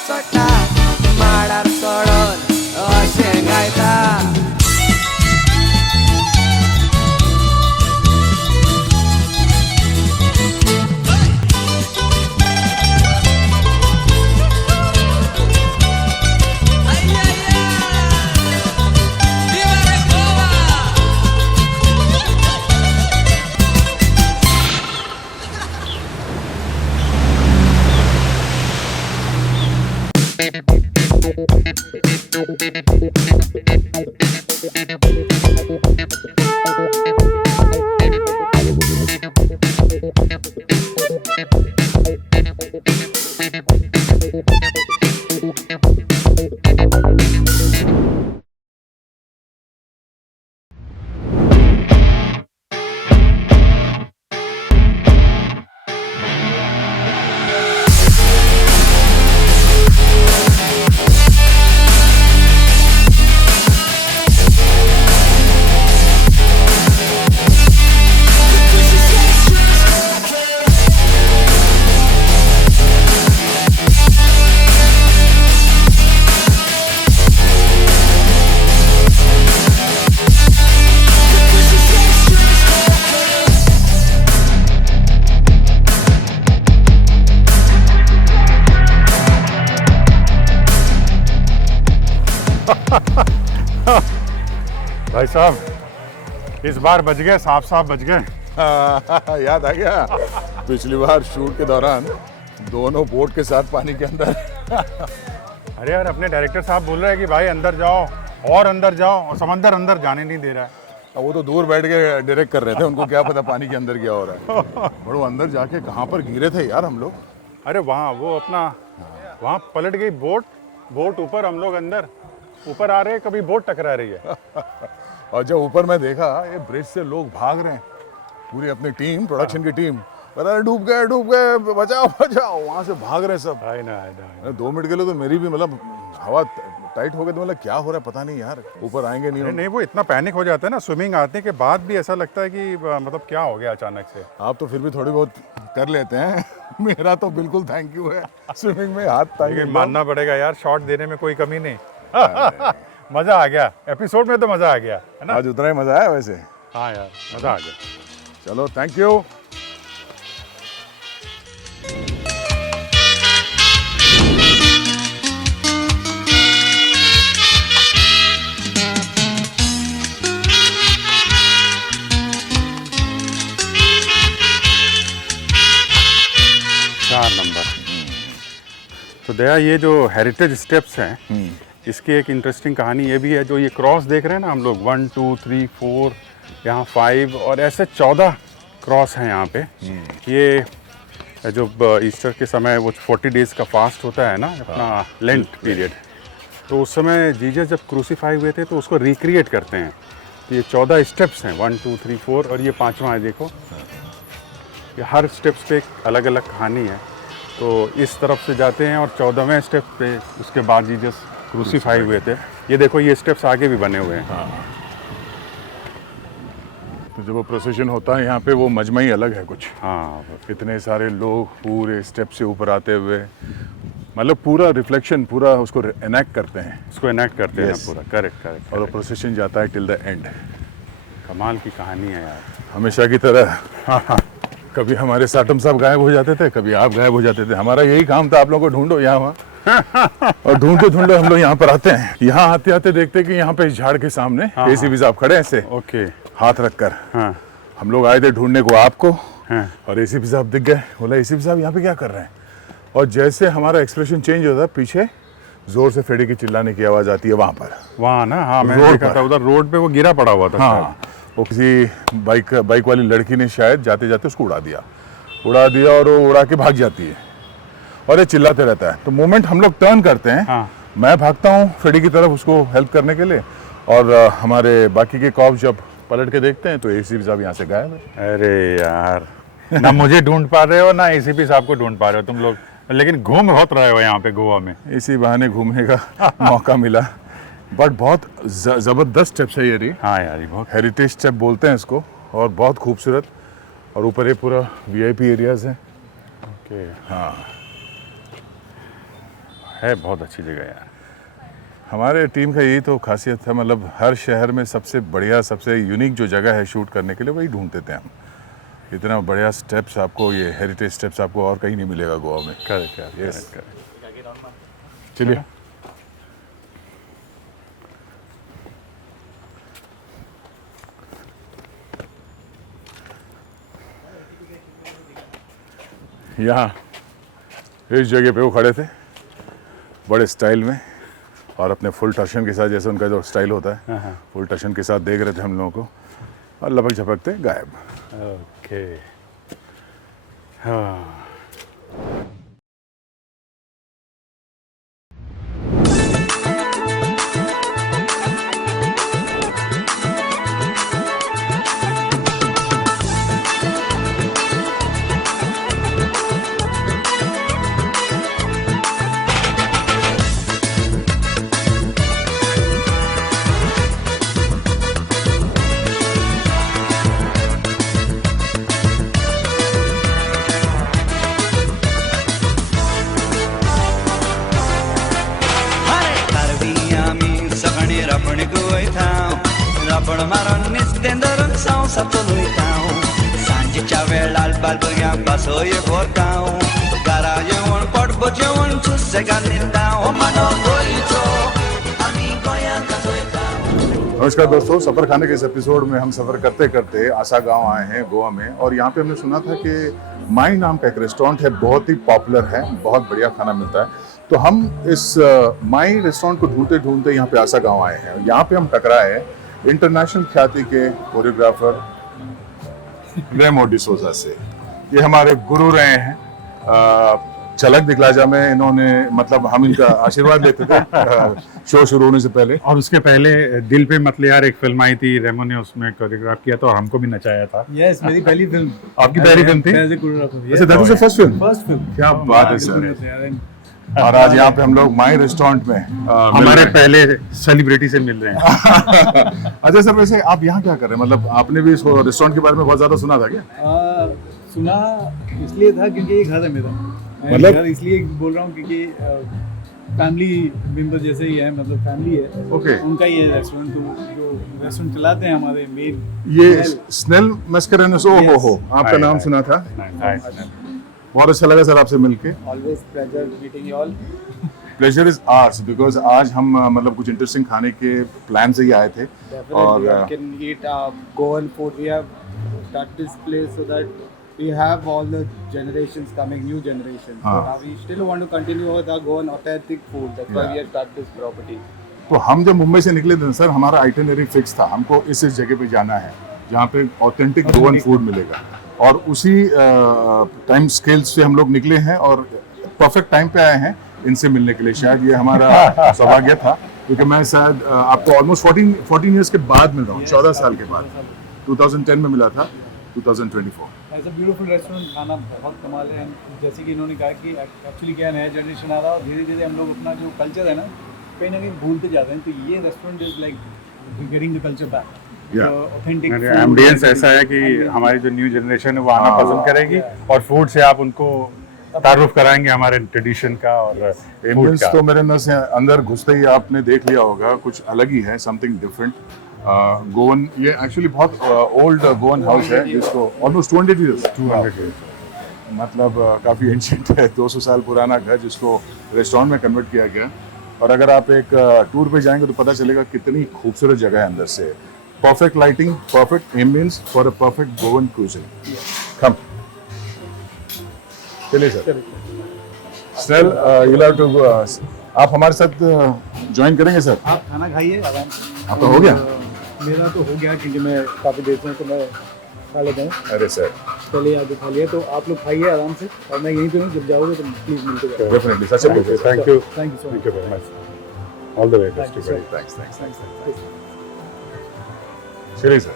चोट्टा माडार सोडून शेंगायता भाई साहब इस बार बच गए, साफ साफ बच गए। याद आ गया पिछली बार शूट के दौरान दोनों बोट के साथ पानी के अंदर। अरे यार अपने डायरेक्टर साहब बोल रहे हैं कि भाई अंदर जाओ और अंदर जाओ, और समंदर अंदर जाने नहीं दे रहा है। वो तो दूर बैठ के डायरेक्ट कर रहे थे, उनको क्या पता पानी के अंदर क्या हो रहा है। बड़ो अंदर जाके कहाँ पर गिरे थे यार हम लोग। अरे वहाँ वो अपना वहाँ पलट गई बोट ऊपर, हम लोग अंदर ऊपर आ रहे हैं, कभी बोट टकरा रही है। और जब ऊपर मैं देखा ये ब्रिज से लोग भाग रहे हैं, पूरी अपनी टीम, प्रोडक्शन की टीम, अरे डूब गए बचाओ बचाओ, वहाँ से भाग रहे हैं सब। आई ना 2 मिनट के लिए तो मेरी भी मतलब हवा टाइट हो गई, तो मतलब क्या हो रहा है पता नहीं यार, ऊपर आएंगे नहीं। नहीं वो इतना पैनिक हो जाता है ना, स्विमिंग आने के बाद भी ऐसा लगता है कि मतलब क्या हो गया अचानक से। आप तो फिर भी थोड़ी बहुत कर लेते हैं। मेरा तो बिल्कुल थैंक यू है, स्विमिंग में हाथ लेकिन मानना पड़ेगा यार, शॉट देने में कोई कमी नहीं। मजा आ गया, एपिसोड में तो मजा आ गया है ना। आज उतना ही मजा आया वैसे। हाँ यार मजा आ गया। चलो थैंक यू। तो दया ये जो हेरिटेज स्टेप्स हैं, इसकी एक इंटरेस्टिंग कहानी ये भी है। जो ये क्रॉस देख रहे हैं ना हम लोग, 1 2 3 4 यहाँ 5 और ऐसे 14 क्रॉस हैं यहाँ पे। ये जो ईस्टर के समय वो 40 डेज़ का फास्ट होता है ना, अपना लेंट पीरियड, तो उस समय जीसस जब क्रूसीफाई हुए थे तो उसको रिक्रिएट करते हैं। तो ये 14 स्टेप्स हैं, 1 2 3 4 और ये 5वां है। देखो ये हर स्टेप्स पे एक अलग अलग कहानी है। तो इस तरफ से जाते हैं और 14वें स्टेप पे उसके बाद जीसस क्रूसीफाई हुए थे। ये देखो ये स्टेप्स आगे भी बने हुए हैं। तो जब वो प्रोसेशन होता है यहाँ पे, वो मजमा ही अलग है कुछ। हाँ इतने सारे लोग पूरे स्टेप से ऊपर आते हुए, मतलब पूरा रिफ्लेक्शन पूरा उसको एनैक्ट करते हैं, उसको एनैक्ट करते हैं पूरा। करेक्ट। और वो प्रोसेशन जाता है टिल द एंड। कमाल की कहानी है यार। हमेशा की तरह कभी हमारे साटम साहब गायब हो जाते थे, कभी आप गायब हो जाते थे। हमारा यही काम था, आप लोगों को ढूंढो यहाँ वहाँ। और ढूंढते हम लोग यहाँ पर आते हैं। यहाँ आते आते देखते कि यहाँ पे इस झाड़ के सामने एसीपी साहब खड़े हैं ऐसे, ओके, हाथ रखकर। हम लोग आए थे ढूंढने को आपको, और एसीपी साहब दिख गए। बोला एसीपी साहब यहाँ पे क्या कर रहे हैं। और जैसे हमारा एक्सप्रेशन चेंज होता है, पीछे जोर से फ्रेडी की चिल्लाने की आवाज आती है वहाँ पर। वहाँ ना, हाँ मैंने देखा था उधर रोड पे वो गिरा पड़ा हुआ था। हाँ, वो किसी बाइक वाली लड़की ने शायद जाते जाते उसको उड़ा दिया और वो उड़ा के भाग जाती है और ये चिल्लाते रहता है। तो मोमेंट हम लोग टर्न करते हैं। मैं भागता हूँ फ्रेडी की तरफ उसको हेल्प करने के लिए, और हमारे बाकी के कॉप्स जब पलट के देखते हैं तो एसीपी साहब यहाँ से गायब है। अरे यार, ना मुझे ढूंढ पा रहे हो ना एसीपी साहब को ढूंढ पा रहे हो तुम लोग, लेकिन घूम बहुत रहे हो यहाँ पे गोवा में। इसी बहाने घूमने का मौका मिला। बट बहुत ज़बरदस्त स्टेप्स है ये। हाँ यार, ये बहुत हेरिटेज स्टेप बोलते हैं इसको, और बहुत खूबसूरत। और ऊपर ये पूरा वीआईपी एरियाज है। ओके। हाँ, है बहुत अच्छी जगह यार। हमारे टीम का यही तो खासियत है, मतलब हर शहर में सबसे बढ़िया सबसे यूनिक जो जगह है शूट करने के लिए वही ढूंढते थे हम। इतना बढ़िया स्टेप्स आपको, ये हेरिटेज स्टेप्स आपको और कहीं नहीं मिलेगा गोवा में। Correct Yes. करेक्ट। चलिए यहाँ इस जगह पे वो खड़े थे बड़े स्टाइल में और अपने फुल टर्शन के साथ, जैसे उनका जो स्टाइल होता है फुल टर्शन के साथ देख रहे थे हम लोगों को और लपक झपकते गायब। ओके। हाँ पण मारून निस्तें धरून संवसाचो लयतां सांजेच्या वेळार बालभुरग्यांक बासोय भरतां घरा जेवण पोटभर जेवण सुसेगाद न्हिदतां मानो गोंयचो आमी गोंयांत वयतां। नमस्कार दोस्तों, सफरखाने के इस एपिसोड में हम सफ़र करते करते आसा गांव आए हैं गोवा में और यहाँ पे हमने सुना था कि माई नाम का एक रेस्टोरेंट है, बहुत ही पॉपुलर है, बहुत बढ़िया खाना मिलता है। तो हम इस माई रेस्टोरेंट को ढूंढते ढूंढते यहाँ पे आसा गांव आए हैं। यहाँ पे हम टकराए इंटरनेशनल ख्याति के कोरियोग्राफर रेमो डिसोजा से। ये हमारे गुरु रहे हैं। झलक दिखला जा में इन्होंने, मतलब हम इनका आशीर्वाद लेते थे शो शुरू होने से पहले। और उसके पहले दिल पे मत ले यार एक फिल्म आई थी, रेमो ने उसमें कोरियोग्राफ किया था और हमको भी नचाया था। यस, मेरी पहली फिल्म। आपकी पहली फिल्म थी? अच्छा, that was the first film. First film. क्या बात है सर। और आज यहाँ पे हम लोग माई रेस्टोरेंट में हमारे पहले सेलिब्रिटी से मिल रहे हैं। अच्छा सर, वैसे आप यहाँ क्या कर रहे हैं? मतलब आपने भी इस रेस्टोरेंट के बारे में बहुत ज्यादा सुना था क्या? सुना इसलिए था क्योंकि ये घर है मेरा। मतलब? घर इसलिए बोल रहा हूँ क्योंकि फैमिली मेंबर जैसे ही है, मतलब फैमिली है। ओके। उनका ही है रेस्टोरेंट, जो रेस्टोरेंट चलाते हैं हमारे मेन। ये स्नेल मस्करेनस, ओ हो, आपका नाम सुना था। बहुत अच्छा लगा सर आपसे मिलके। Always pleasure meeting you all. Pleasure is ours because आज हम मतलब कुछ इंटरेस्टिंग खाने के प्लान से ही आए थे। और can eat Goan food. We have start this place so that we have all the generations coming, new generations. So now we still want to continue with our Goan authentic food. That's why we have started this property. तो हम जब मुंबई से निकले थे sir, हमारा itinerary fix था, हमको इस जगह पे जाना है जहाँ पे ऑथेंटिक गोवन फूड मिलेगा। और उसी टाइम स्केल से हम लोग निकले हैं और परफेक्ट टाइम पे आए हैं इनसे मिलने के लिए। शायद ये हमारा सौभाग्य था क्योंकि मैं शायद आपको ऑलमोस्ट 14 ईयर्स के बाद मिल रहा हूँ, 14 साल के बाद। 2010 में मिला था, 2024। ऐसा ब्यूटीफुल रेस्टोरेंट, खाना बहुत कमाल है। जैसे कि इन्होंने कहा कि एक्चुअली क्या नया जनरेशन आ रहा है और धीरे धीरे हम लोग अपना जो कल्चर है ना कहीं ना कहीं भूलते जाते हैं। तो ये restaurant is like getting the culture back. Authentic ambience ऐसा है कि हमारी जो न्यू जनरेशन है वो आना पसंद करेगी और फूड से आप उनको तारुफ कराएंगे हमारे ट्रेडिशन का। और एम्बियंस तो मेरे अंदर से अंदर घुसते ही आपने देख लिया होगा, कुछ अलग ही है, समथिंग डिफरेंट। गोवन, ये एक्चुअली बहुत ओल्ड गोवन हाउस है जिसको ऑलमोस्ट 200 ईयर्स, मतलब काफ़ी एंशिएंट है, 200 साल पुराना घर जिसको रेस्टोरेंट में कन्वर्ट किया गया। और अगर आप एक टूर पे जाएंगे तो पता चलेगा कितनी खूबसूरत जगह है अंदर से। Perfect lighting, perfect ambience for a perfect Goan cruising. Come चलिए सर। स्नेल, यू हैव टू, आप हमारे साथ ज्वाइन करेंगे सर? आप खाना खाइए आराम से। आपका हो गया? मेरा तो हो गया क्योंकि मैं काफ़ी देर से, तो मैं खा लेता हूँ। अरे सर, पहले आगे खा लिया, तो आप लोग खाइए आराम से और मैं यहीं पे हूँ, जब जाओगे तो प्लीज़ मिलते जाओ। डेफिनेटली सर, चलिए। Thank you so much. Very much. All the way best to you. Thanks. चलिए सर।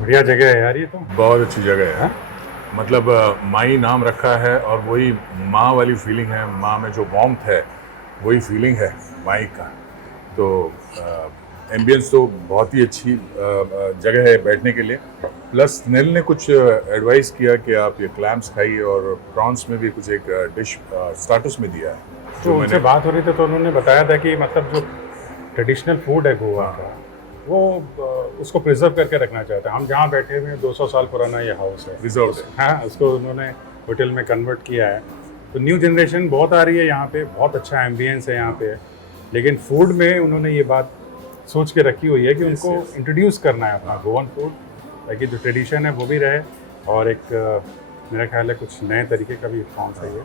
बढ़िया जगह है यार ये तो। बहुत अच्छी जगह है। मतलब माई नाम रखा है और वही माँ वाली फीलिंग है, माँ में जो वार्मथ है वही फीलिंग है माई का। तो एम्बियंस तो बहुत ही अच्छी जगह है बैठने के लिए। प्लस नेल ने कुछ एडवाइस किया कि आप ये क्लैम्स खाइए और प्रॉन्स में भी कुछ एक डिश स्टार्टस में दिया है। तो उनसे बात हो रही थी तो उन्होंने बताया था कि मतलब जो ट्रेडिशनल फूड है गोवा का वो उसको प्रिजर्व करके रखना चाहते हैं। हम जहाँ बैठे हुए हैं 200 साल पुराना ये हाउस है, रिजर्व है। हाँ, उसको उन्होंने होटल में कन्वर्ट किया है। तो न्यू जनरेशन बहुत आ रही है यहाँ पे, बहुत अच्छा एम्बियंस है यहाँ पे, लेकिन फूड में उन्होंने ये बात सोच के रखी हुई है कि उनको इंट्रोड्यूस करना है अपना गोवन फूड, ताकि जो ट्रेडिशन है वो भी रहे और एक मेरा ख्याल है कुछ नए तरीके का भी कौन सा ये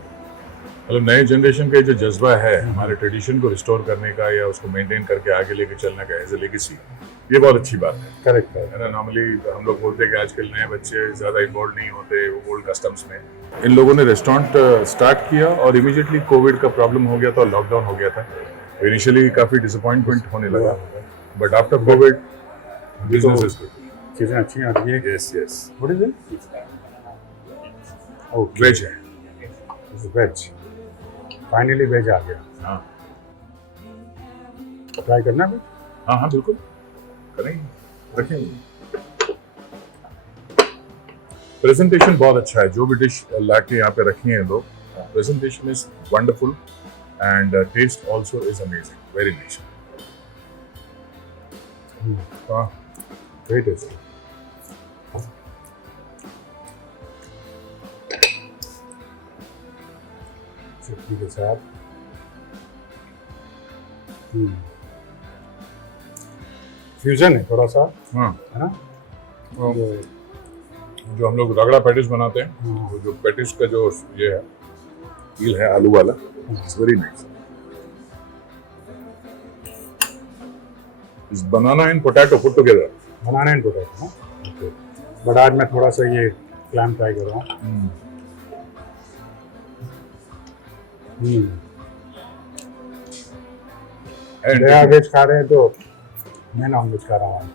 मतलब नए जनरेशन का जो जज्बा है हमारे ट्रेडिशन को रिस्टोर करने का या उसको मेंटेन करके आगे लेके चलने का एज ए लेगेसी, ये बहुत अच्छी बात है। करेक्ट है ना। नॉर्मली हम लोग बोलते हैं कि आजकल नए बच्चे ज़्यादा इन्वॉल्व नहीं होते वो ओल्ड कस्टम्स में। इन लोगों ने रेस्टोरेंट स्टार्ट किया और इमीडिएटली कोविड का प्रॉब्लम हो गया था और लॉकडाउन हो गया था। इनिशियली काफ़ी डिसअपॉइंटमेंट होने लगा, but after covid business is good, चीज़ें अच्छी आ रही है। Yes yes. What is it? Okay, veg है। वेज, फाइनली वेज आ गया। हाँ ट्राई करना है? हाँ हाँ बिल्कुल करेंगे, रखेंगे। प्रेजेंटेशन बहुत अच्छा है, जो भी डिश लाके यहाँ पे रखी हैं लोग, presentation is wonderful and taste also is amazing, very nice. हाँ वेरी टेस्टी। चटनी के साथ फ्यूजन है थोड़ा सा, हाँ है ना? जो हम लोग रगड़ा पैटिस बनाते हैं, वो जो पैटिस का जो ये है फील है आलू वाला, इट्स वेरी नाइस। इस banana and potato put together, banana and potato, okay. But आज मैं थोड़ा सा ये क्लैम ट्राई कर रहा हूँ। दया वेज खा रहे हैं तो मैं नॉन वेज खा रहा हूँ।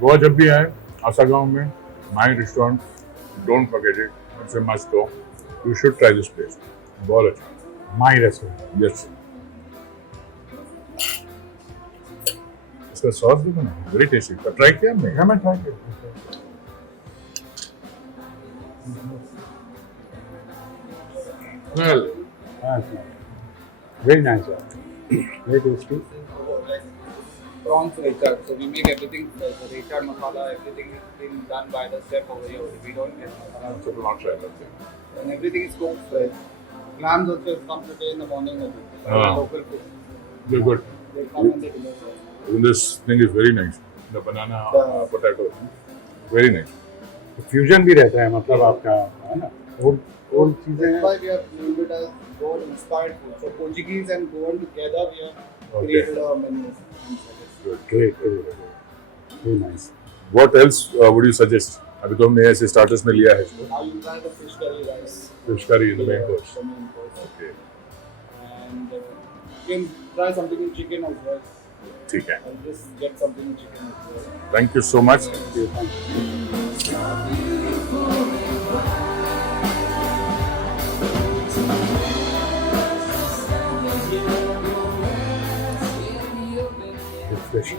गोवा जब भी आए आसा गांव में माई restaurant, don't forget it, it's a must go, you should try this place, बहुत अच्छा। माई रेस्टोरेंट, यस। इसका सॉस देखो ना, वेरी टेस्टी। ट्राई किया हमने? मैं ट्राई किया। Well, very nice, very tasty. Prawns rechar. So we make everything, the rechar masala, everything is being done by the chef over here. We don't get masala. so we'll not try that. And everything is cooked fresh. Clams also come today in the morning. Local food. Very good. They come and they deliver. Even this thing is very nice. The banana potato, very nice. Fusion भी रहता है, मतलब आपका है ना, old चीजें That's हैं। why we have named it as Goan inspired food. So Portuguese and Goan together we have created a menu. Great, very nice. What else would you suggest? अभी तो हमने ऐसे स्टार्टर्स में लिया है इसको। Now you try the fish curry rice. Fish curry in the main course. The main course. Okay, And you can try something in chicken as well. ठीक है। I'll just get something in chicken as well. Thank you so much. Fish.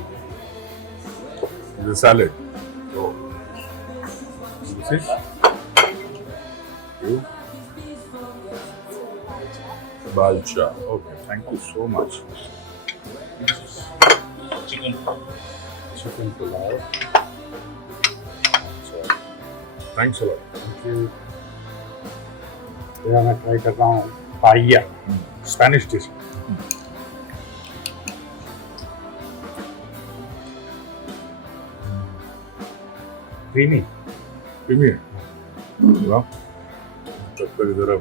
The salad. So, This is you. Balcha. Okay, thank you so much. chicken pulao. Thanks a lot. Thank you. तो मैं try कर रहा हूँ पाइया, Spanish dish. Creamy Creamy. वाह, तब तक जरा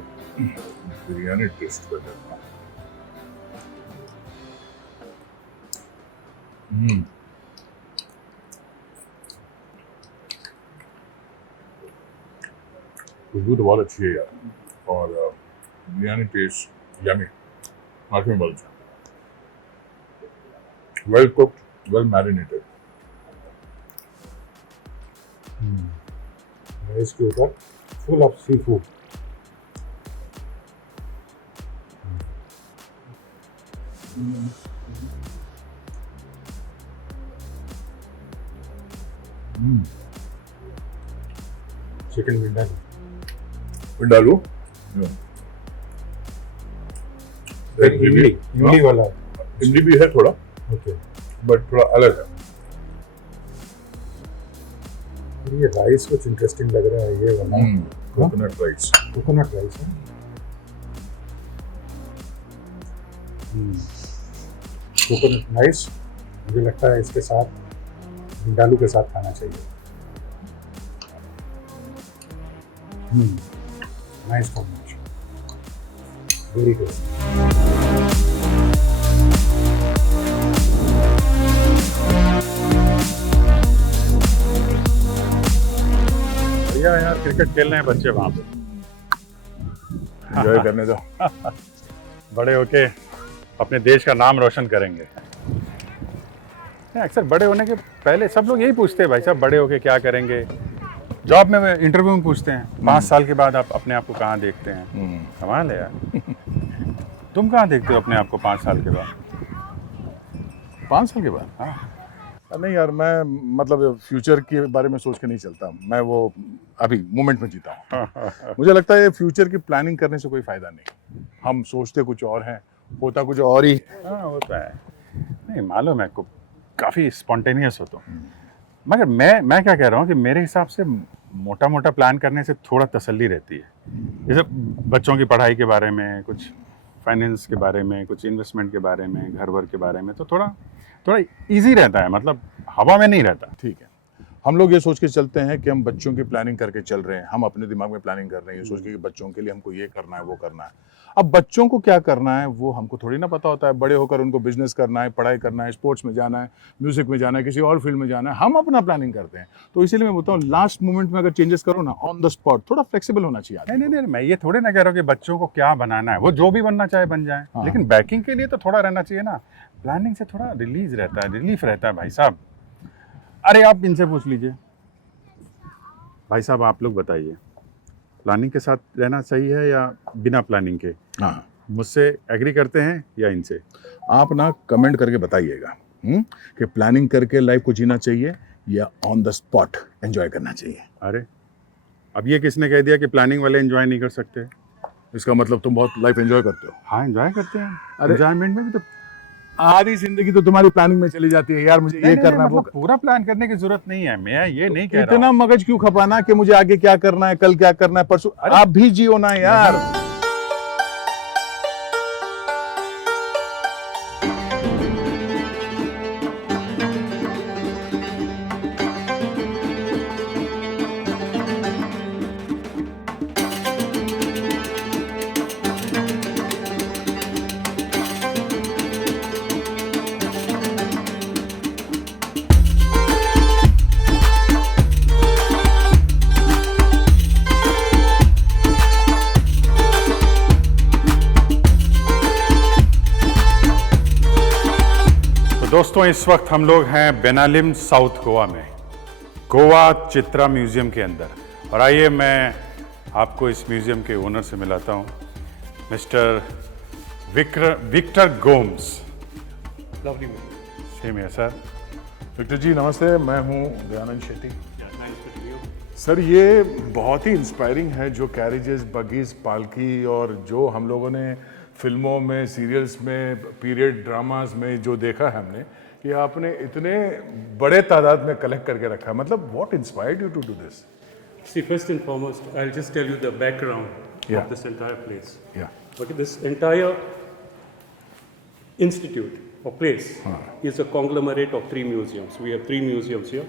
biryani test कर लेता हूँ। खुशबू तो बहुत अच्छी है यार, और बिरयानी टेस्ट यमी, वाकई में बहुत अच्छा, वेल कुक्ड, वेल मैरिनेटेड। इसके ऊपर full of seafood. Chicken vindaloo इमली वाला। इमली भी है थोड़ा, ओके। बट थोड़ा अलग है। ये राइस कुछ इंटरेस्टिंग लग रहा है, ये वाला कोकोनट राइस। कोकोनट राइस है। कोकोनट राइस मुझे लगता है इसके साथ विंडालू के साथ खाना चाहिए। Nice combination, very tasty. बढ़िया यार, क्रिकेट खेल रहे हैं बच्चे वहाँ पे, एंजॉय करने दो। बड़े होके अपने देश का नाम रोशन करेंगे। अक्सर बड़े होने के पहले सब लोग यही पूछते हैं, भाई साहब बड़े होके क्या करेंगे। जॉब में इंटरव्यू में पूछते हैं 5 साल के बाद आप अपने आप को कहाँ देखते हैं। कमाल है यार। तुम कहाँ देखते हो अपने आप को 5 साल के बाद? 5 साल के बाद? हाँ। नहीं यार, मैं मतलब फ्यूचर के बारे में सोच के नहीं चलता, मैं वो अभी मोमेंट में जीता हूँ। मुझे लगता है फ्यूचर की प्लानिंग करने से कोई फायदा नहीं। हम सोचते कुछ और हैं, होता कुछ और ही। हाँ होता है, नहीं मालूम है, काफ़ी स्पॉन्टेनियस होता हूँ। मगर मैं क्या कह रहा हूँ कि मेरे हिसाब से मोटा मोटा प्लान करने से थोड़ा तसल्ली रहती है। जैसे बच्चों की पढ़ाई के बारे में, कुछ फाइनेंस के बारे में, कुछ इन्वेस्टमेंट के बारे में, घर वर के बारे में, तो थोड़ा इजी रहता है, मतलब हवा में नहीं रहता। ठीक है, हम लोग ये सोच के चलते हैं कि हम बच्चों की प्लानिंग करके चल रहे हैं, हम अपने दिमाग में प्लानिंग कर रहे हैं, ये सोच के कि बच्चों के लिए हमको ये करना है, वो करना है। अब बच्चों को क्या करना है वो हमको थोड़ी ना पता होता है। बड़े होकर उनको बिजनेस करना है, पढ़ाई करना है, स्पोर्ट्स में जाना है, म्यूजिक में जाना है, किसी और फील्ड में जाना है, हम अपना प्लानिंग करते हैं। तो इसीलिए मैं बोलता हूँ लास्ट मोमेंट में अगर चेंजेस करो ना, ऑन द स्पॉट थोड़ा फ्लेक्सिबल होना चाहिए। नहीं, मैं ये थोड़े ना कह रहा हूँ कि बच्चों को क्या बनाना है, वो जो भी बनना चाहे बन जाए। हाँ। लेकिन बैकिंग के लिए तो थोड़ा रहना चाहिए ना। प्लानिंग से थोड़ा रिलीज रहता है, रिलीफ रहता है भाई साहब। अरे आप इनसे पूछ लीजिए, भाई साहब आप लोग बताइए, प्लानिंग के साथ रहना सही है या बिना प्लानिंग के? हाँ, मुझसे एग्री करते हैं या इनसे? आप ना कमेंट करके बताइएगा कि प्लानिंग करके लाइफ को जीना चाहिए या ऑन द स्पॉट एंजॉय करना चाहिए। अरे अब ये किसने कह दिया कि प्लानिंग वाले एंजॉय नहीं कर सकते? इसका मतलब तुम बहुत लाइफ एंजॉय करते हो। हाँ एंजॉय करते हैं। अरे एंजॉयमेंट में भी तो आधी जिंदगी तो तुम्हारी प्लानिंग में चली जाती है यार, मुझे ये करना है, वो मतलब पूरा प्लान करने की जरूरत नहीं है। मैं ये नहीं कह रहा इतना हूँ। मगज क्यों खपाना कि मुझे आगे क्या करना है, कल क्या करना है, परसों। आप भी जियो ना यार। दोस्तों इस वक्त हम लोग हैं बेनालिम साउथ गोवा में, गोवा चित्रा म्यूजियम के अंदर। और आइए मैं आपको इस म्यूजियम के ओनर से मिलाता हूं, mister Victor Gomes. Lovely same है सर। विक्टर जी नमस्ते, मैं हूं दयानंद शेट्टी। सर ये बहुत ही इंस्पायरिंग है जो कैरेजेस, बगीज, पालकी और जो हम लोगों ने फिल्मों में, सीरियल्स में, पीरियड ड्रामास में जो देखा है हमने, कि आपने इतने बड़े तादाद में कलेक्ट करके रखा है। मतलब what inspired you to do this? See, first and foremost, I'll just tell you the background Yeah. of this entire place. Yeah. Okay, this entire institute or place is a conglomerate of 3 museums. We have 3 museums here.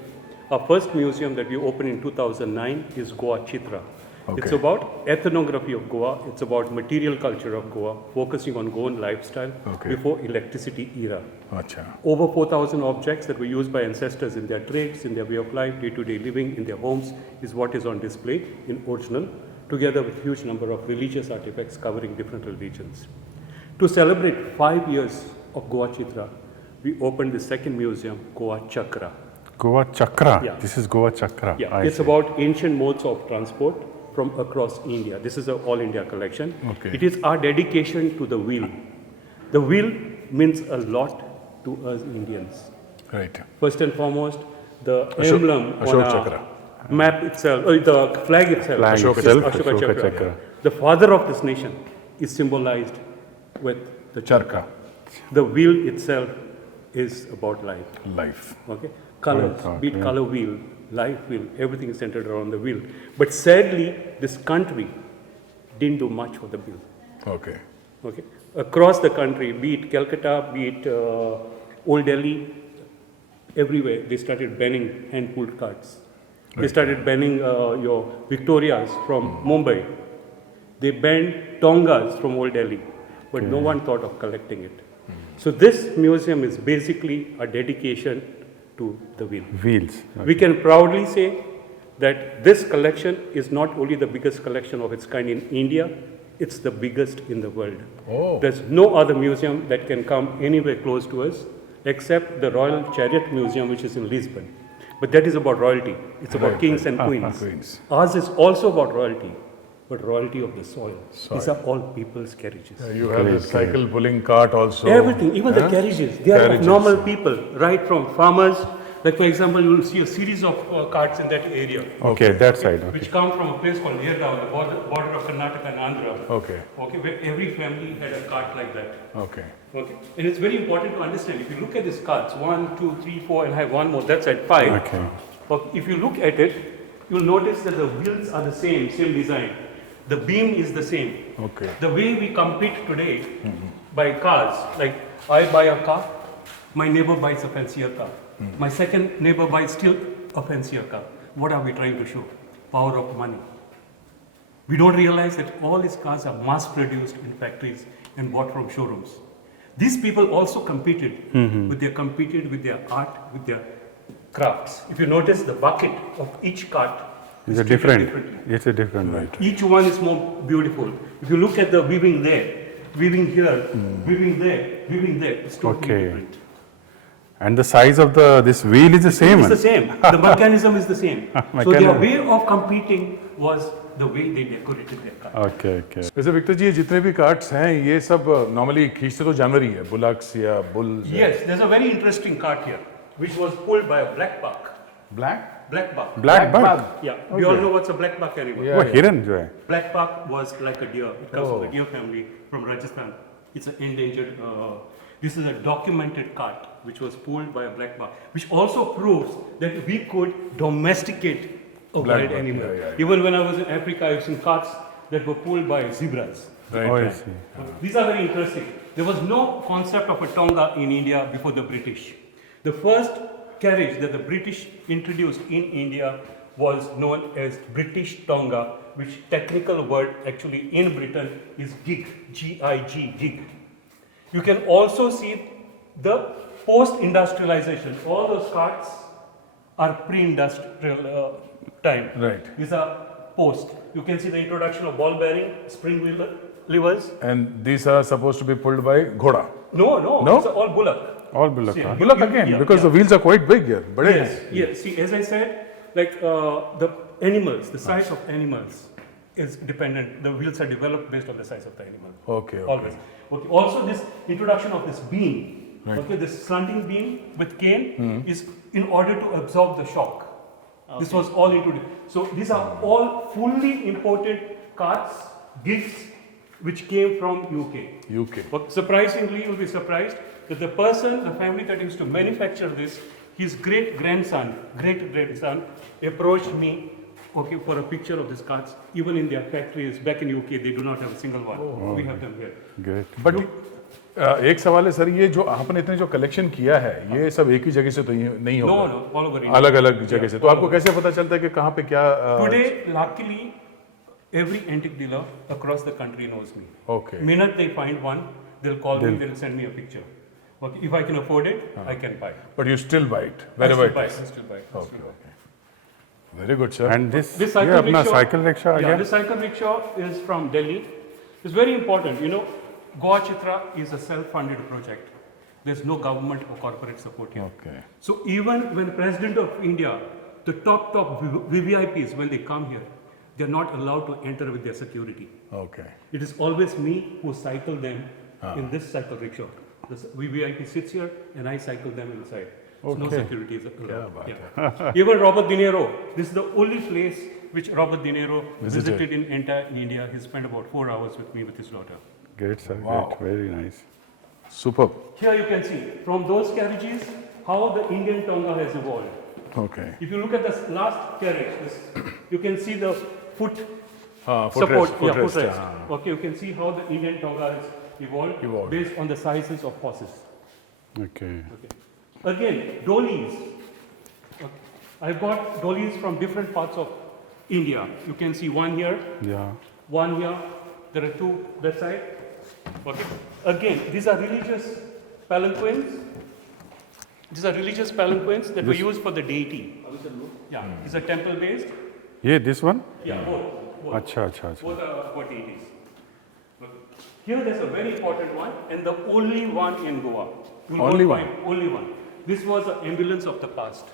Our first museum that we opened in 2009 is Goa Chitra. Okay. It's about ethnography of Goa. It's about material culture of Goa, focusing on Goan lifestyle Okay. before electricity era. अच्छा, Over 4,000 objects that were used by ancestors in their trades, in their way of life, day-to-day living, in their homes, is what is on display in original, together with huge number of religious artifacts covering different religions. To celebrate 5 years of Goa Chitra, we opened the second museum, Goa Chakra. Goa chakra. Yeah. This is Goa chakra. Yeah, it's about ancient modes of transport from across India. This is an all India collection. Okay. It is our dedication to the wheel. The wheel means a lot to us Indians. Right. First and foremost, the emblem Ashok on Chakra. our map itself, or the flag itself, Flag is itself, Ashoka Ashoka Chakra. Chakra. The father of this nation is symbolized with the Charka. The wheel itself is about life. Life. Okay, colors, thought, be it yeah. color wheel, life wheel, everything is centered around the wheel. But sadly, this country didn't do much for the wheel. Okay. Okay, across the country, be it Calcutta, be it Old Delhi, everywhere they started banning hand-pulled carts. They started banning your Victorias from Mumbai. They banned Tongas from Old Delhi, but no one thought of collecting it. So this museum is basically a dedication to the wheel. Wheels. We can proudly say that this collection is not only the biggest collection of its kind in India, it's the biggest in the world. Oh. There's no other museum that can come anywhere close to us except the Royal Chariot Museum, which is in Lisbon. But that is about royalty. It's about kings and queens. Queens. Ours is also about royalty, but royalty of the soil. These are all people's carriages. You have a cycle pulling cart also. Everything, even the carriages, they are of Carriages. normal people, right from farmers. Like for example, you will see a series of carts in that area. Okay, that side. Okay. Which come from a place called Yergaon, the border of Karnataka and Andhra. Okay. Okay, where every family had a cart like that. Okay. Okay, and it's very important to understand. If you look at these carts, 1, 2, 3, 4, and I have one more. That's at 5. Okay. Okay, if you look at it, you'll notice that the wheels are the same design. The beam is the same. Okay. The way we compete today by cars, like I buy a car, my neighbor buys a fancier car. My second neighbor buys still a fancier car. What are we trying to show? Power of money. We don't realize that all these cars are mass produced in factories and bought from showrooms. These people also competed, but they competed with their art, with their crafts. If you notice, the bucket of each cart It's is a treated different. differently. It's a different. Right. Each one is more beautiful. If you look at the weaving there, weaving here, weaving there, it's totally Okay. different. And the size of this wheel is the same. It's the same. The mechanism is the same. So their Mechanism. way of competing was the way they decorated their car. Okay, okay. वैसे Victor जी ये जितने भी carts हैं ये सब normally खींचते तो जानवर ही है बुलक्स या bulls Yes, there's a very interesting cart here, which was pulled by a black buck. Black Black buck. Black bug. Yeah, we all know what's a black buck animal. Yeah. वो हिरन जो है. Black buck was like a deer. It comes from the deer family from Rajasthan. It's an endangered. This is a documented cart which was pulled by a black buck, which also proves that we could domesticate a wild buck, animal. yeah. Even when I was in Africa, I've seen carts that were pulled by zebras. Oh, I see. These are very interesting. There was no concept of a tonga in India before the British. The first carriage that the British introduced in India was known as British Tonga, which technical word actually in Britain is gig, G-I-G, gig. You can also see the post-industrialization. All those carts are pre-industrial time. Right. These are post. You can see the introduction of ball bearing, spring wheel levers. and these are supposed to be pulled by घोड़ा No, No? these are all bullock. All bullock. See, Huh? bullock again Yeah, because yeah. the wheels are quite big here बड़े Yes, हैं yes. See, as I said, like the animals, the size of animals is dependent. The wheels are developed based on the size of the animal. Okay, okay. Always. Okay. Also, this introduction of this beam, okay, this slanting beam with cane is in order to absorb the shock. This was all introduced. So these are all fully imported carts, gigs, which came from UK. UK But surprisingly, you'll be surprised that the person, the family that used to manufacture this, his great-grandson approached me, okay, for a picture of these carts. Even in their factories back in UK, they do not have a single one. We have them here. Great. But एक सवाल है sir ये जो आपने इतने जो collection किया है ये सब एक ही जगह से तो नहीं No, होगा no, all over India. अलग अलग जगह से तो आपको कैसे पता चलता है कि कहाँ पे क्या Today, luckily, every antique dealer across the country knows me. Okay. Minute they find one, they'll call me, they'll send me a picture. Okay, if I can afford it, I can buy. But you still buy it I wherever still buy, it I is. still buy. I still buy. Very good, sir. And this This ये cycle अपना rickshaw, cycle rickshaw आ yeah, गया. this cycle rickshaw is from Delhi. It's very important. You know, Goa Chitra is a self-funded project. There's no government or corporate support here. Okay. So even when President of India, the top VVIPs, when they come here, they're not allowed to enter with their security. Okay. It is always me who cycle them in this cycle rickshaw. The VVIP sits here, and I cycle them inside. So no Okay. security is allowed. Yeah. Even Robert De Niro. This is the only place which Robert De Niro visited in entire India. He spent about 4 hours with me with his daughter. Great, sir. Wow. Great. Very nice. Superb. Here you can see from those carriages how the Indian Tonga has evolved. Okay. If you look at this last carriage, you can see the foot Footrest, support, footrest, footrest. ah. Okay, you can see how the Indian Tonga has evolved based on the sizes of horses. Okay. Okay. Again, dolis. Okay. I've got dolis from different parts of India. You can see one here, Yeah. one here. There are two that side. Okay. Again, these are religious palanquins. These are religious palanquins that were used for the deity. Yeah, these are temple based. Yeah, this one? Yeah, both. Acha, acha, acha. Both are for deities. Okay. Here there's a very important one and the only one in Goa. You'll Only go one? find only one. This was an ambulance of the past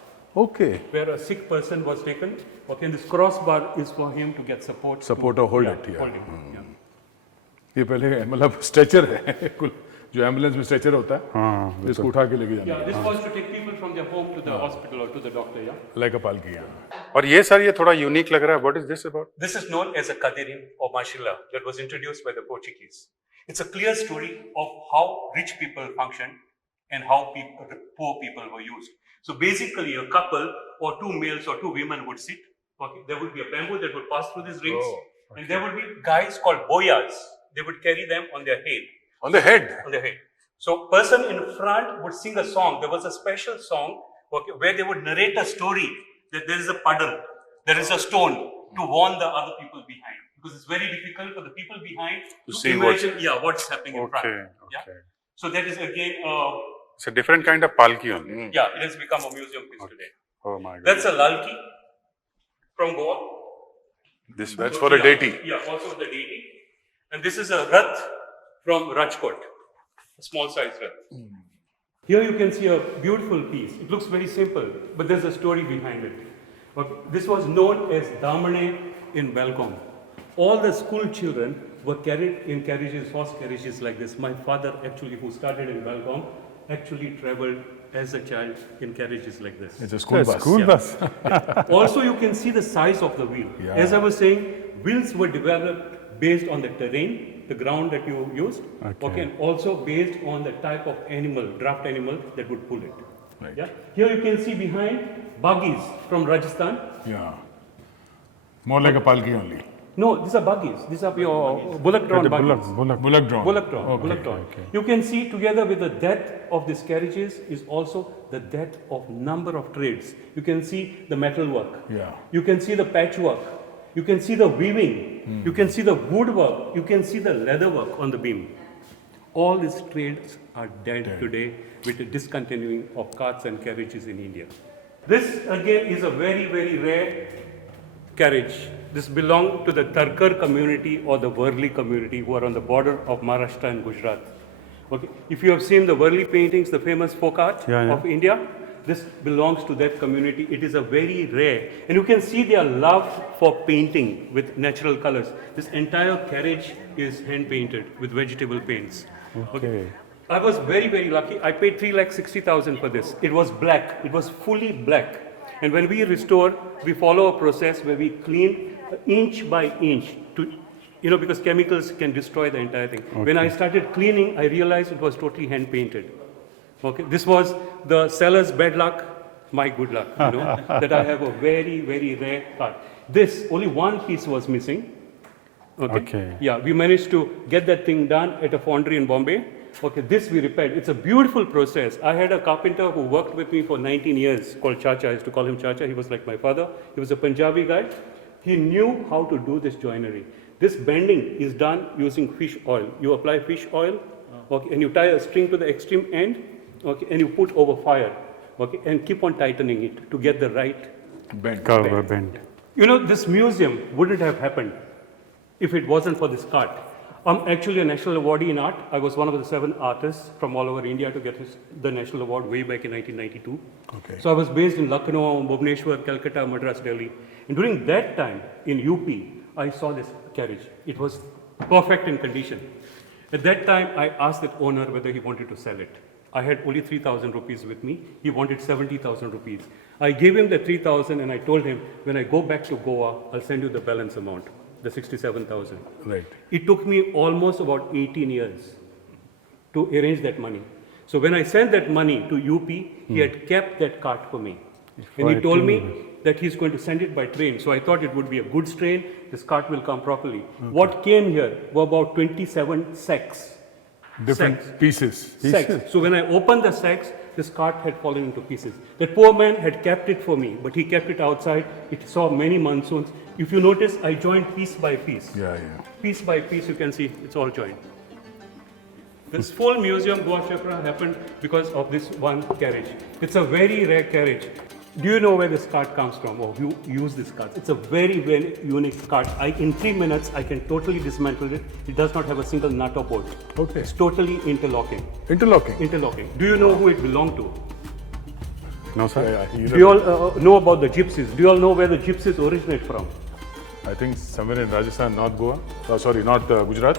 Okay. where a sick person was taken. Okay, and this crossbar is for him to get support. Support or hold it, yeah. Hold it, yeah. ये पहले मतलब stretcher है कुल जो ambulance में stretcher होता है हाँ, इसको उठा के लेके Yeah, जाना this was to take people from their home to the hospital or to the doctor, yeah. Like अ पालकी है और ये सर ये थोड़ा यूनिक लग रहा है. What is this about? This is known as a kadirim or mashila that was introduced by the Portuguese. It's a clear story of how rich people functioned and how poor people were used. So basically a couple or two males or two women would sit. Okay, there would be a bamboo that would pass through these rings and there would be guys called boyas. They would carry them on their head. On the head On their head. So person in front would sing a song. There was a special song where they would narrate a story that there is a puddle, there is a stone to warn the other people behind. Because it's very difficult for the people behind to see imagine what's happening in Okay, front. Yeah? okay. So that is again, It's a different kind of palki only. it has become a museum piece today. Oh my God. That's a lalki from Goa. that's for a deity. Yeah, also the deity. And this is a rath from Rajkot, a small size rath. Here you can see a beautiful piece. It looks very simple, but there's a story behind it. Okay. This was known as Damane in Belgaum. All the school children were carried in carriages, horse carriages like this. My father actually, who started in Belgaum, actually traveled as a child in carriages like this. It's a school bus. School bus. Also, you can see the size of the wheel. Yeah. As I was saying, wheels were developed based on the terrain, the ground that you used, Okay. and also based on the type of animal, draft animal that would pull it. Right. Yeah. Here you can see behind buggies from Rajasthan. Yeah. More like a palki only. No, these are buggies. These are your bullock-drawn buggies. Bullock drawn. Bullock-drawn. Okay. Bullock-drawn. You can see together with the depth of these carriages is also the depth of number of trades. You can see the metal work. Yeah. You can see the patchwork. You can see the weaving. You can see the woodwork. You can see the leather work on the beam. All these trades are dead today with the discontinuing of carts and carriages in India. This again is a very, very rare carriage. This belongs to the Tarkar community or the Worli community who are on the border of Maharashtra and Gujarat. Okay. If you have seen the Worli paintings, the famous folk art of India, this belongs to that community. It is a very rare, and you can see their love for painting with natural colors. This entire carriage is hand painted with vegetable paints. Okay. I was very, very lucky. I paid 3,60,000 for this. It was black. It was fully black. And when we restore, we follow a process where we clean inch by inch to, because chemicals can destroy the entire thing. Okay. When I started cleaning, I realized it was totally hand painted. Okay, this was the seller's bad luck, my good luck, that I have a very, very rare part. This, only one piece was missing. Okay. Yeah, we managed to get that thing done at a foundry in Bombay. Okay, this we repaired. It's a beautiful process. I had a carpenter who worked with me for 19 years called Chacha. I used to call him Chacha. He was like my father. He was a Punjabi guy. He knew how to do this joinery. This bending is done using fish oil. You apply fish oil, okay, and you tie a string to the extreme end, okay, and you put over fire, okay, and keep on tightening it to get the right bend. This museum wouldn't have happened if it wasn't for this cart. I'm actually a national awardee in art. I was one of the 7 artists from all over India to get the national award way back in 1992. Okay. So I was based in Lucknow, Bhubaneswar, Calcutta, Madras, Delhi. And during that time in UP, I saw this carriage. It was perfect in condition. At that time, I asked that owner whether he wanted to sell it. I had only 3,000 rupees with me. He wanted 70,000 rupees. I gave him the 3,000 and I told him, when I go back to Goa, I'll send you the balance amount, the 67,000. Right. It took me almost about 18 years to arrange that money. So when I sent that money to UP, he had kept that cart for me. And he told me that he's going to send it by train. So I thought it would be a goods train, this cart will come properly. What came here were about 27 sacks. Different pieces. Sacks. So when I opened the sacks, this cart had fallen into pieces. That poor man had kept it for me, but he kept it outside. It saw many monsoons. If you notice, I joined piece by piece. Yeah. Piece by piece, you can see it's all joined. This full museum Goa Chitra happened because of this one carriage. It's a very rare carriage. Do you know where this cart comes from, or who use this cart? It's a very, very unique cart. In 3 minutes, I can totally dismantle it. It does not have a single nut or bolt. Okay. It's totally interlocking. Interlocking. Do you know who it belonged to? No, sir. Yeah. Do you all know about the gypsies? Do you all know where the gypsies originate from? I think somewhere in Rajasthan, not Goa. Not Gujarat.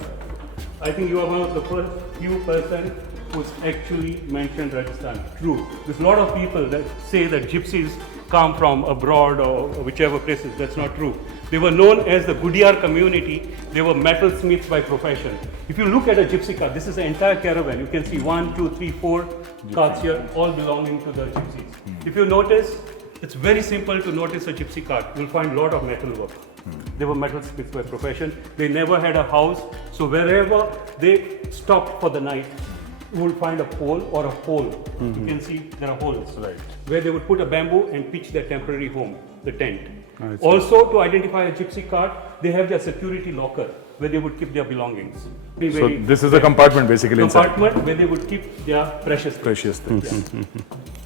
I think you are one of the first few person who's actually mentioned Rajasthan. True. There's a lot of people that say that gypsies come from abroad or whichever places. That's not true. They were known as the Gudiyar community. They were metalsmiths by profession. If you look at a gypsy cart, this is an entire caravan. You can see 1, 2, 3, 4 carts here, all belonging to the gypsies. If you notice, it's very simple to notice a gypsy cart. You'll find a lot of metal work. They were metalsmiths by profession. They never had a house. So wherever they stopped for the night, you will find a pole or a hole. You can see there are holes, where they would put a bamboo and pitch their temporary home, the tent. Also, to identify a gypsy cart, they have their security locker where they would keep their belongings. So this is a compartment basically inside. Where they would keep their precious things. Yeah.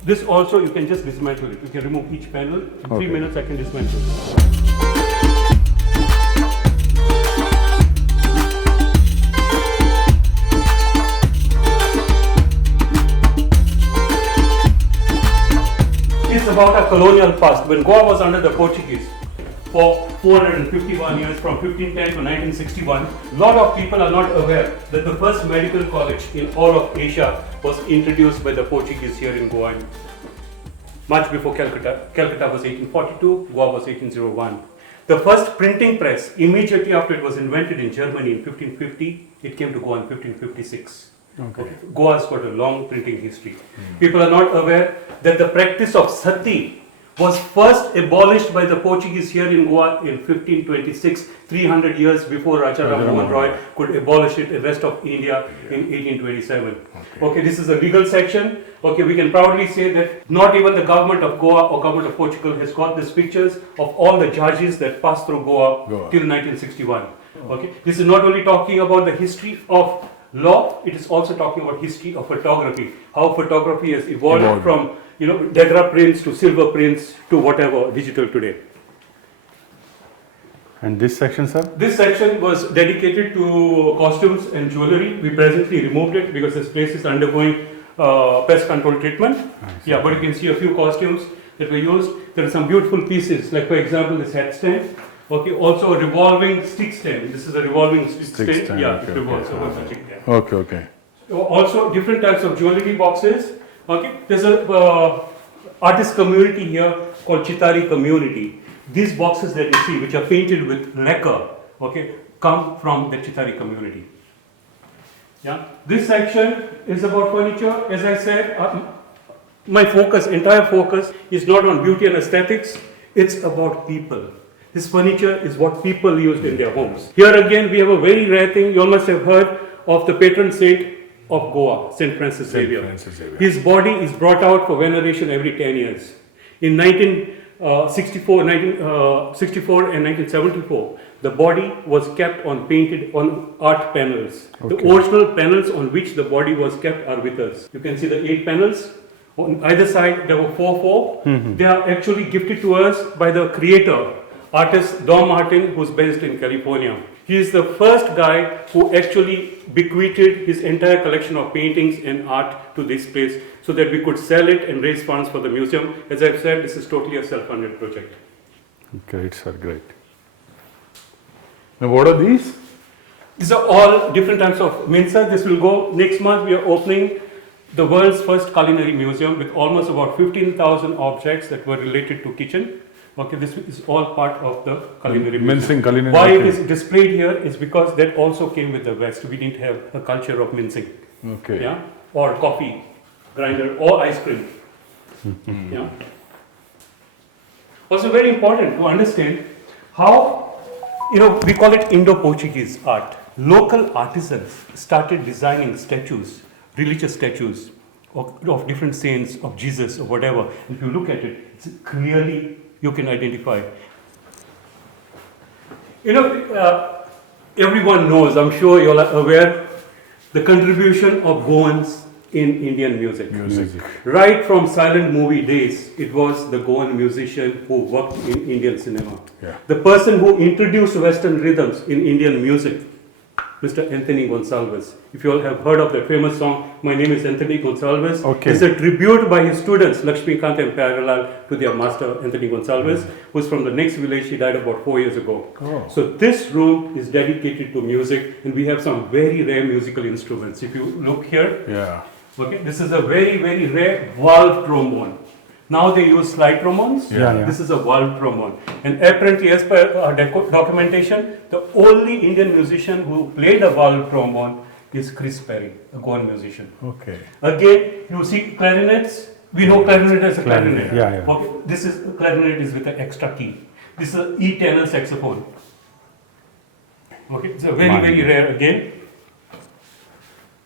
This also you can just dismantle it. You can remove each panel. In 3 minutes I can dismantle it. It's about a colonial past. When Goa was under the Portuguese for 451 years, from 1510 to 1961, a lot of people are not aware that the first medical college in all of Asia was introduced by the Portuguese here in Goa, much before Calcutta. Calcutta was 1842, Goa was 1801. The first printing press, immediately after it was invented in Germany in 1550, it came to Goa in 1556. Okay. Goa has got a long printing history. People are not aware that the practice of sati was first abolished by the Portuguese here in Goa in 1526, 300 years before Raja Ram Mohan Roy could abolish it in the rest of India in 1827. Okay, this is a legal section. Okay, we can proudly say that not even the government of Goa or government of Portugal has got these pictures of all the judges that passed through Goa till 1961. Okay, this is not only talking about the history of law, it is also talking about history of photography, how photography has evolved from Degra prints to silver prints to whatever digital today. And this section, sir? This section was dedicated to costumes and jewelry. We presently removed it because this place is undergoing pest control treatment. Yeah, but you can see a few costumes that were used. There are some beautiful pieces, like for example this head stand. Okay, also a revolving stick stand. This is a revolving stick stand. Yeah, it revolves over the stick stand. Okay. Also different types of jewelry boxes. Okay, there's a artist community here called Chitari community. These boxes that you see, which are painted with lacquer, okay, come from the Chitari community. Yeah, this section is about furniture. As I said, my entire focus is not on beauty and aesthetics. It's about people. This furniture is what people used in their homes. Here again, we have a very rare thing. You all must have heard of the patron saint of Goa, St. Francis Xavier. His body is brought out for veneration every 10 years. In 1964 and 1974, the body was kept painted on art panels. The original panels on which the body was kept are with us. You can see the 8 panels. On either side, there were 4. They are actually gifted to us by the creator, artist Dom Martin, who's based in California. He is the first guy who actually bequeathed his entire collection of paintings and art to this place so that we could sell it and raise funds for the museum. As I've said, this is totally a self-funded project. Great, sir, great. Now what are these? These are all different types of Minsa. This will go next month. We are opening the world's first culinary museum with almost about 15,000 objects that were related to kitchen. Okay, this is all part of the culinary Mincing museum. culinary. Why it okay. is displayed here is because that also came with the West. We didn't have a culture of mincing. Okay. Yeah, or coffee grinder or ice cream. Yeah. Also very important to understand how, we call it Indo-Portuguese art. Local artisans started designing statues, religious statues of different saints, of Jesus or whatever. If you look at it, it's clearly you can identify. Everyone knows, I'm sure you're aware, the contribution of Goans in Indian music. Right from silent movie days, it was the Goan musician who worked in Indian cinema. Yeah. The person who introduced Western rhythms in Indian music, Mr. Anthony Gonsalves. If you all have heard of that famous song, My Name is Anthony Gonsalves, Okay. it's a tribute by his students, Lakshmikant and Pyarelal, to their master, Anthony Gonsalves, who's from the next village. He died about 4 years ago. Oh. So this room is dedicated to music, and we have some very rare musical instruments. If you look here, Yeah. okay, this is a very, very rare valve trombone. Now they use slide trombones. Yeah. This is a valve trombone. And apparently, as per documentation, the only Indian musician who played a valve trombone is Chris Perry, a Goan musician. Okay. Again, you see clarinets. We know clarinet as a clarinet. Yeah. Okay, this is clarinet is with an extra key. This is an E-tenor saxophone. Okay, it's a very, very rare again.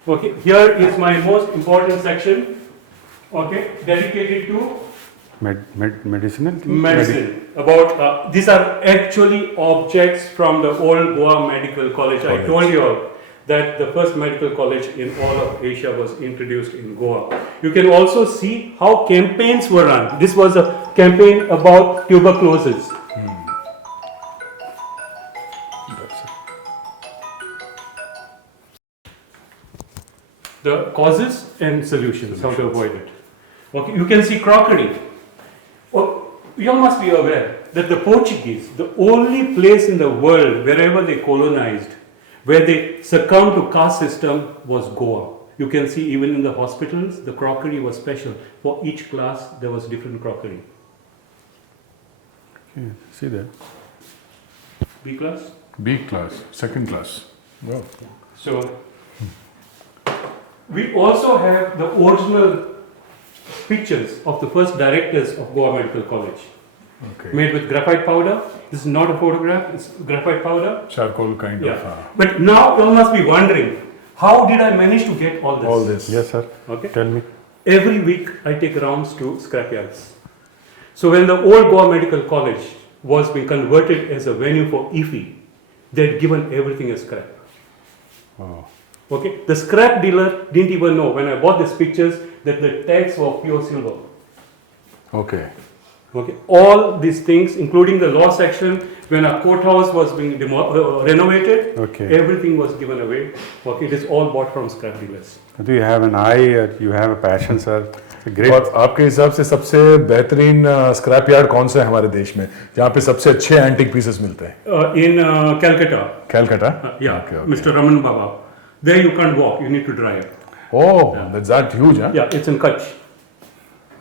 Okay, here is my most important section. Okay, dedicated to medicinal thing? medicine. About these are actually objects from the old Goa Medical College. I told you all that the first medical college in all of Asia was introduced in Goa. You can also see how campaigns were run. This was a campaign about tuberculosis. The causes and solutions, how to avoid it. Okay, you can see crockery. You all must be aware that the Portuguese, the only place in the world wherever they colonized, where they succumbed to caste system was Goa. You can see even in the hospitals, the crockery was special. For each class, there was different crockery. Okay, see there. B class? B class, second class. Wow. So, we also have the original pictures of the first directors of Goa Medical College. Okay. Made with graphite powder. This is not a photograph, it's graphite powder. Charcoal kind Yeah. of. But now you must be wondering, how did I manage to get all this? All this. Yes, sir. Okay. Tell me. Every week I take rounds to scrapyards. So when the old Goa Medical College was being converted as a venue for IFI, they had given everything as scrap. Oh. Okay. The scrap dealer didn't even know when I bought these pictures that the tags were pure silver. Okay. Okay, all these things, including the law section, when our courthouse was being renovated, Okay. everything was given away. Okay, it is all bought from scrap dealers. Do you have an eye or you have a passion, sir? It's a great. और आपके हिसाब से सबसे बेहतरीन scrap yard कौन सा है हमारे देश में जहाँ पे सबसे अच्छे एंटिक पीसेस मिलते हैं? In Calcutta, Calcutta? yeah, Okay, okay. Mr. Raman Baba. There you can't walk, you need to drive. Oh, that's that huge, huh? Yeah, it's in Kutch.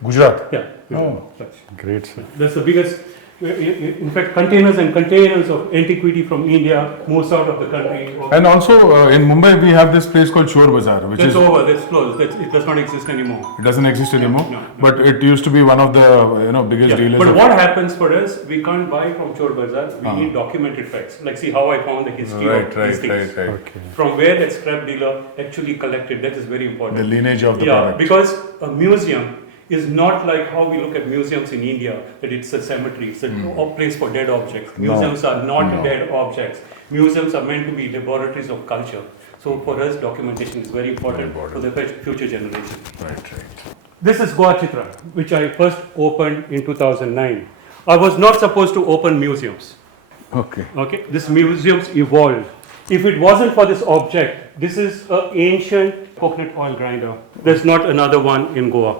Gujarat. Yeah, Oh. Kutch. Great, sir. That's the biggest. In fact, containers and containers of antiquity from India moves out of the country. And also in Mumbai we have this place called Chor Bazaar, which That's is over, that's closed, it does not exist anymore. it doesn't exist anymore, No. but it used to be one of the biggest Yeah, dealers. but of- what happens for us, we can't buy from Chor Bazaar, we need documented facts. Like see how I found the history Right, of these things. right. Okay. From where that scrap dealer actually collected, that is very important. The lineage of the Yeah, product. because a museum is not like how we look at museums in India, that it's a cemetery, it's a place for dead objects. Museums are not dead objects. Museums are meant to be laboratories of culture. So for us, documentation is very important for the future generation. Right. This is Goa Chitra, which I first opened in 2009. I was not supposed to open museums. Okay. Okay, this museums evolved. If it wasn't for this object, this is an ancient coconut oil grinder. There's not another one in Goa.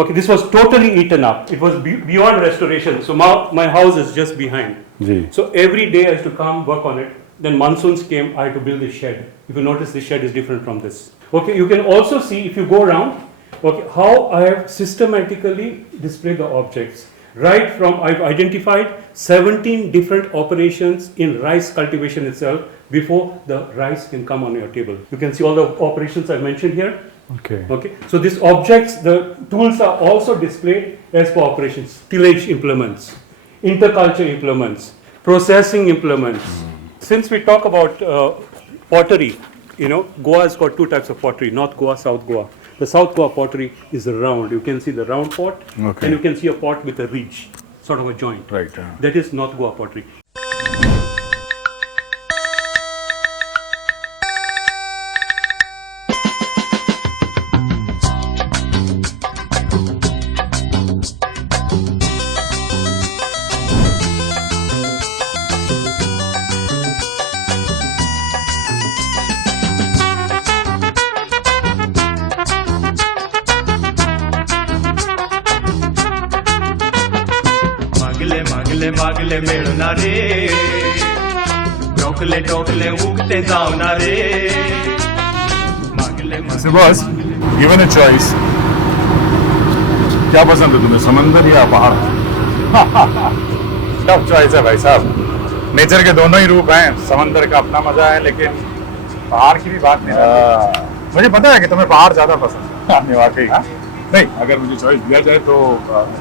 Okay, this was totally eaten up. It was beyond restoration. So my house is just behind. Ji. So every day I used to come work on it. Then monsoons came, I had to build this shed. If you notice, this shed is different from this. Okay, you can also see if you go around, okay, how I have systematically displayed the objects. Right from, I've identified 17 different operations in rice cultivation itself before the rice can come on your table. You can see all the operations I mentioned here. Okay. Okay, so these objects, the tools are also displayed as per operations. Tillage implements, interculture implements, processing implements. Since we talk about pottery, you know, Goa has got two types of pottery, North Goa, South Goa. The South Goa pottery is round. You can see the round pot, Okay. and you can see a pot with a ridge, sort of a joint. Right. That is North Goa pottery. मागले मिळणार रे टोकले टोकले उगते जावणार रे मागले So boss, given a choice, क्या पसंद है तुम्हें, समंदर या पहाड़? टफ चॉइस है भाई साहब। नेचर के दोनों ही रूप हैं, समंदर का अपना मजा है, लेकिन पहाड़ की भी बात नहीं रहती। मुझे पता है कि तुम्हें पहाड़ ज्यादा पसंद है। वाकई नहीं, अगर मुझे चॉइस दिया जाए तो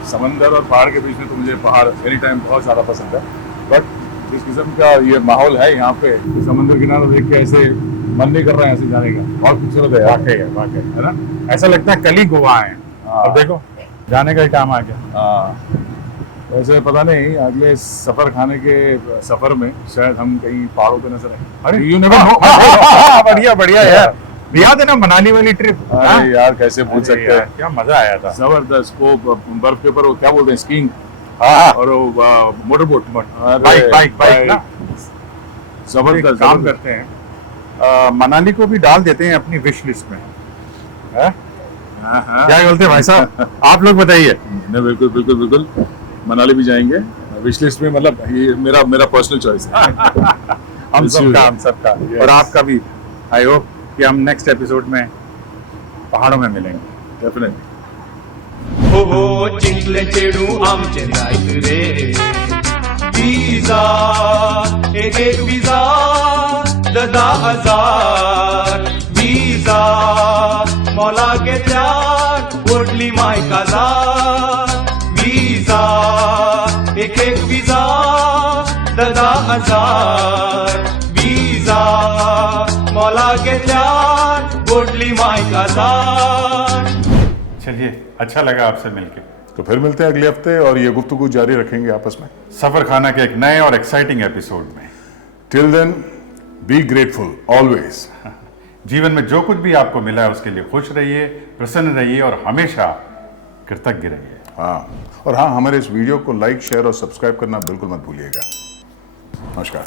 समंदर और पहाड़ के बीच में तो मुझे पहाड़ एनी टाइम बहुत ज़्यादा पसंद है। बट जिस किस्म का ये माहौल है यहाँ पे, समंदर किनारा देख के ऐसे मन नहीं कर रहा है ऐसे जाने का। बहुत खूबसूरत है, वाकई है ना। ऐसा लगता है कल ही गोवा आए। अब देखो जाने का ही टाइम आ गया। वैसे पता नहीं अगले सफर खाने के सफर में शायद हम कहीं पहाड़ों पे नजर आए। अरे यू नेवर नो। बढ़िया बढ़िया यार, याद है ना मनाली वाली ट्रिप? अरे यार कैसे भूल सकते हैं, क्या मजा आया था। जबरदस्त। वो बर्फ के ऊपर वो क्या बोलते हैं, स्कीइंग, और वो मोटर बोट, बाइक ना। जबरदस्त। काम करते हैं, मनाली को भी डाल देते हैं अपनी विश लिस्ट में। क्या बोलते हैं भाई साहब, आप लोग बताइए। नहीं, बिल्कुल बिल्कुल बिल्कुल, मनाली भी जाएंगे विश लिस्ट में। मतलब ये मेरा पर्सनल चॉइस है। हम सबका और आपका भी। आई होप कि हम नेक्स्ट एपिसोड में पहाड़ों में मिलेंगे। डेफिनेटली। हो चिंतले चेडू आमचे जायत रे विजा एक विजा 10,000 विजा मोला घेतल्यार ओडली मायकाजार विजा एक विजा 10,000 विजा मोला घेतल्यार ओडली मायकाजार। चलिए, अच्छा लगा आपसे मिलके। तो फिर मिलते हैं अगले हफ्ते और ये गुफ्तगू जारी रखेंगे आपस में सफर खाना के एक नए और एक्साइटिंग एपिसोड में। Till then be grateful always. जीवन में जो कुछ भी आपको मिला है उसके लिए खुश रहिए, प्रसन्न रहिए और हमेशा कृतज्ञ रहिए। हाँ, और हाँ, हमारे इस वीडियो को लाइक, शेयर और सब्सक्राइब करना बिल्कुल मत भूलिएगा। नमस्कार।